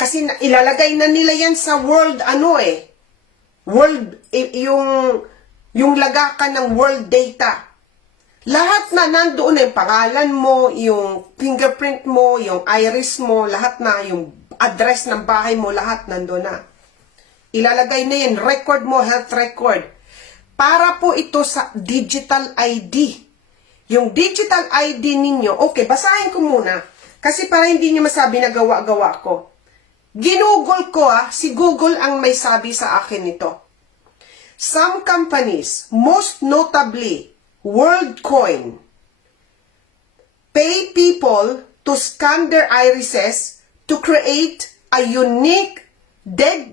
Kasi ilalagay na nila yan sa world yung lagakan ng world data. Lahat na nandoon na yung pangalan mo, yung fingerprint mo, yung iris mo, lahat na, yung address ng bahay mo, lahat nandoon na. Ilalagay na yan, record mo, health record. Para po ito sa digital ID. Yung digital ID ninyo, okay, basahin ko muna. Kasi para hindi nyo masabi na gawa-gawa ko. Ginugol ko si Google ang may sabi sa akin nito. Some companies, most notably WorldCoin, pay people to scan their irises to create a unique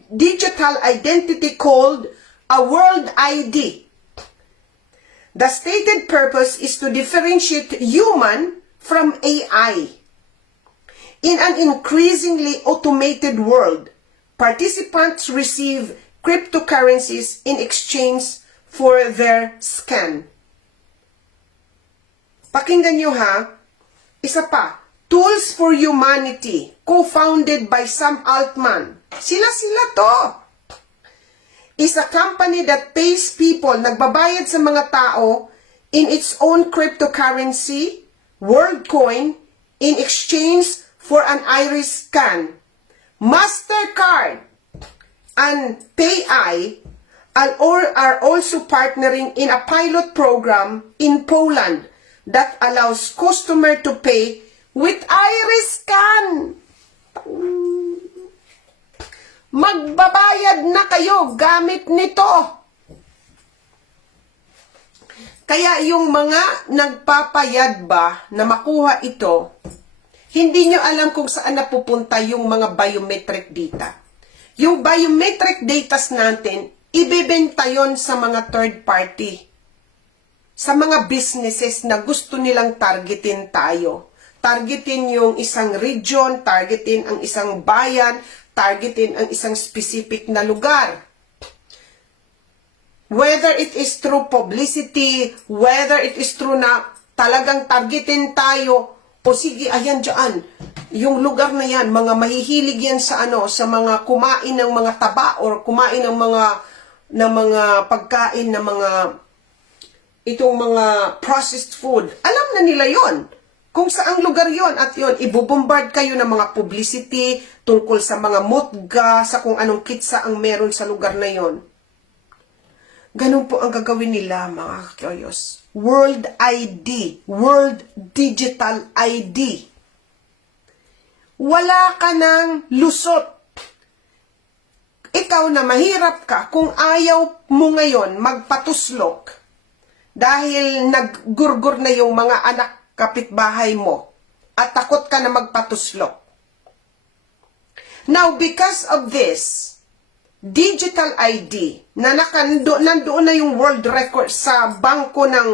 digital identity called a World ID. The stated purpose is to differentiate human from AI. In an increasingly automated world, participants receive cryptocurrencies in exchange for their scan. Pakinggan nyo isa pa, Tools for Humanity, co-founded by Sam Altman. Sila to. Is a company that pays people, nagbabayad sa mga tao in its own cryptocurrency, WorldCoin, in exchange for an iris scan. MasterCard and PayEye are also partnering in a pilot program in Poland that allows customer to pay with iris scan. Magbabayad na kayo gamit nito. Kaya yung mga nagpapayad ba na makuha ito, hindi nyo alam kung saan napupunta yung mga biometric data. Yung biometric data natin, ibebenta yon sa mga third party. Sa mga businesses na gusto nilang targetin tayo. Targetin yung isang region, targetin ang isang bayan, targetin ang isang specific na lugar. Whether it is through publicity, whether it is through na talagang targetin tayo, o sige, ayan dyan, yung lugar na yan, mga mahihilig yan sa sa mga kumain ng mga taba or kumain ng mga pagkain ng itong mga processed food. Alam na nila yon kung saang lugar yon at yon, ibubombard kayo ng mga publicity tungkol sa mga mutga, sa kung anong kitsa ang meron sa lugar na yon. Ganun po ang gagawin nila, mga curious. World ID, World Digital ID. Wala ka ng lusot. Ikaw na mahirap ka kung ayaw mo ngayon magpatuslok dahil naggurgur na yung mga anak kapitbahay mo at takot ka na magpatuslok. Now, because of this, digital ID na nandoon na yung world record sa bangko ng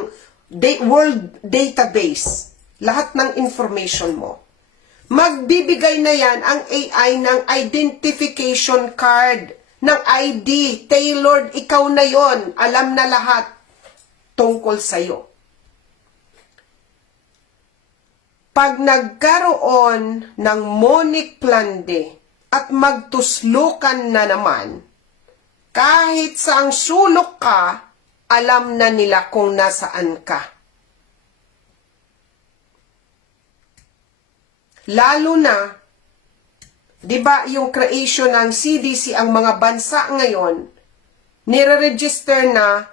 world database, lahat ng information mo. Magbibigay na yan ang AI ng identification card, ng ID, tailored, ikaw na yon, alam na lahat tungkol sa'yo. Pag nagkaroon ng Monique Plande, at magtuslukan na naman, kahit saang sulok ka, alam na nila kung nasaan ka. Lalo na, di ba yung creation ng CDC, ang mga bansa ngayon, nire-register na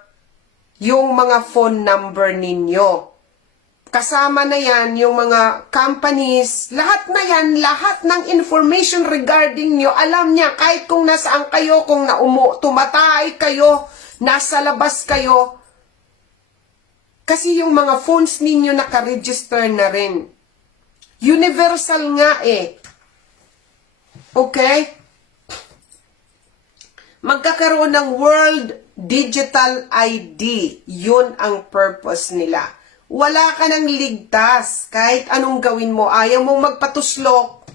yung mga phone number ninyo. Kasama na yan yung mga companies, lahat na yan, lahat ng information regarding nyo, alam niya kahit kung nasaan kayo, kung tumatay kayo, nasa labas kayo. Kasi yung mga phones ninyo nakaregister na rin. Universal nga Okay? Magkakaroon ng World Digital ID. Yun ang purpose nila. Wala ka nang ligtas kahit anong gawin mo. Ayaw mong magpatuslok,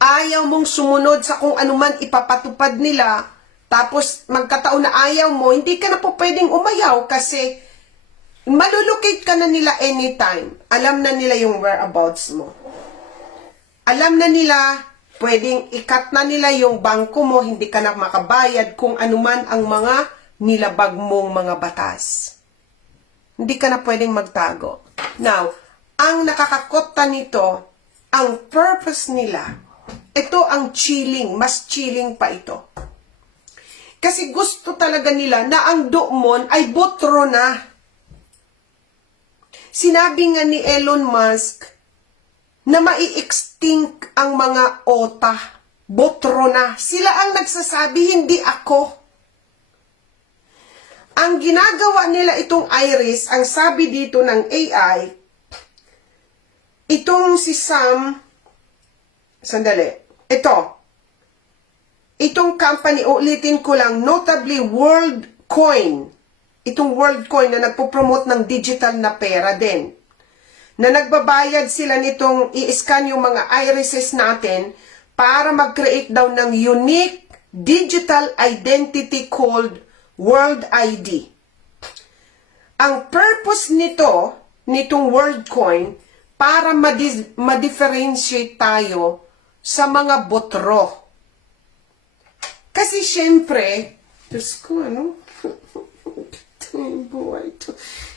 ayaw mong sumunod sa kung anuman ipapatupad nila, tapos magkataon na ayaw mo, hindi ka na po pwedeng umayaw kasi malulocate ka na nila anytime. Alam na nila yung whereabouts mo. Alam na nila pwedeng ikat na nila yung bangko mo, hindi ka na makabayad kung anuman ang mga nilabag mong mga batas. Hindi ka na pwedeng magtago. Now, ang nakakakota nito, ang purpose nila, ito ang chilling, mas chilling pa ito. Kasi gusto talaga nila na ang doon ay botro na. Sinabi nga ni Elon Musk na mai-extinct ang mga OTA. Botro na. Sila ang nagsasabi, hindi ako. Ang ginagawa nila itong Iris, ang sabi dito ng AI, itong si Sam, sandali, itong company, ulitin ko lang, notably WorldCoin, itong WorldCoin na nagpo-promote ng digital na pera din, na nagbabayad sila nitong i-scan yung mga irises natin para mag-create daw ng unique digital identity called World ID. Ang purpose nitong WorldCoin, para ma-differentiate tayo sa mga botro. Kasi syempre, Diyos ko,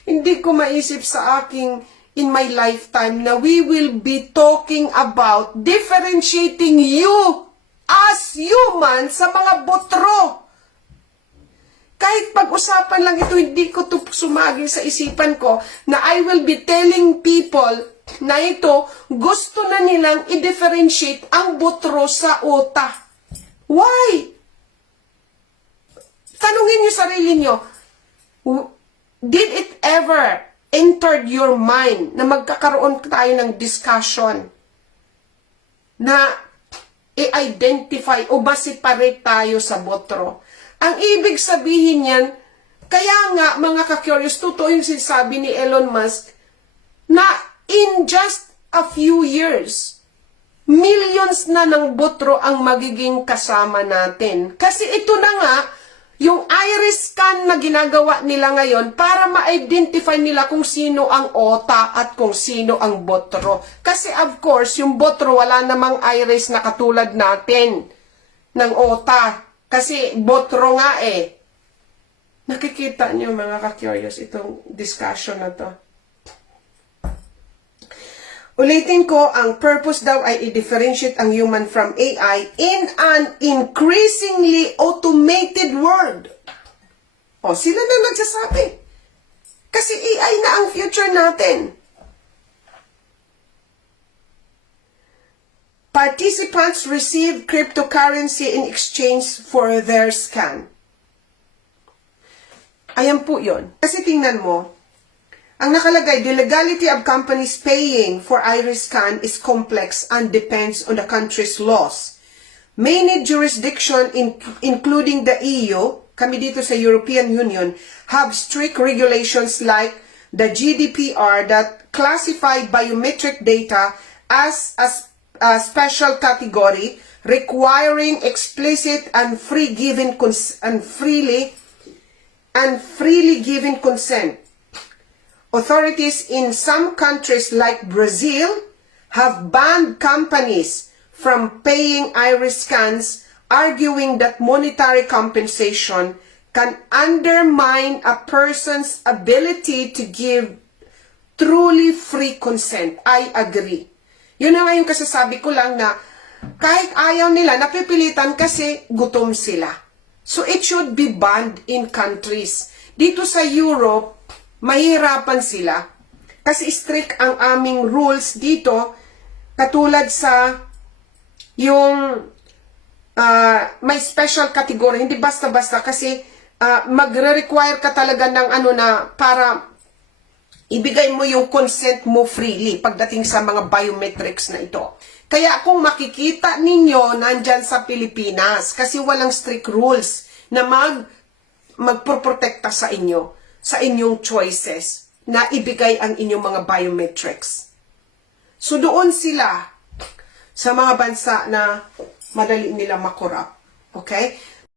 hindi ko maisip sa aking, in my lifetime, na we will be talking about differentiating you as human sa mga botro. Kahit pag-usapan lang ito, hindi ko ito sumagi sa isipan ko na I will be telling people na ito, gusto na nilang i-differentiate ang botro sa OTA. Why? Tanungin niyo sarili niyo, did it ever enter your mind na magkakaroon tayo ng discussion na i-identify o ma-separate tayo sa botro? Ang ibig sabihin yan, kaya nga mga ka-curious, totoo yung sinasabi ni Elon Musk na in just a few years, millions na ng botro ang magiging kasama natin. Kasi ito na nga, yung iris scan na ginagawa nila ngayon para ma-identify nila kung sino ang OTA at kung sino ang botro. Kasi of course, yung botro wala namang iris na katulad natin ng OTA. Kasi botro nga eh. Nakikita niyo mga ka-curious itong discussion na to. Ulitin ko, ang purpose daw ay i-differentiate ang human from AI in an increasingly automated world. O, sila na nagsasabi. Kasi AI na ang future natin. Participants receive cryptocurrency in exchange for their scan. Ayan po yun. Kasi tingnan mo, ang nakalagay, the legality of companies paying for iris scan is complex and depends on the country's laws. Many jurisdictions, including the EU, kami dito sa European Union, have strict regulations like the GDPR that classify biometric data as a special category, requiring explicit and freely given consent. Authorities in some countries like Brazil have banned companies from paying iris scans, arguing that monetary compensation can undermine a person's ability to give truly free consent. I agree. Yun na nga yung kasasabi ko lang na kahit ayaw nila, napipilitan kasi gutom sila. So it should be banned in countries. Dito sa Europe, mahirapan sila. Kasi strict ang aming rules dito, katulad sa yung may special category. Hindi basta-basta kasi magre-require ka talaga ng para ibigay mo yung consent mo freely pagdating sa mga biometrics na ito. Kaya kung makikita ninyo nandyan sa Pilipinas, kasi walang strict rules na magproprotekta sa inyo, sa inyong choices, na ibigay ang inyong mga biometrics. So doon sila sa mga bansa na madali nila makorap. Okay?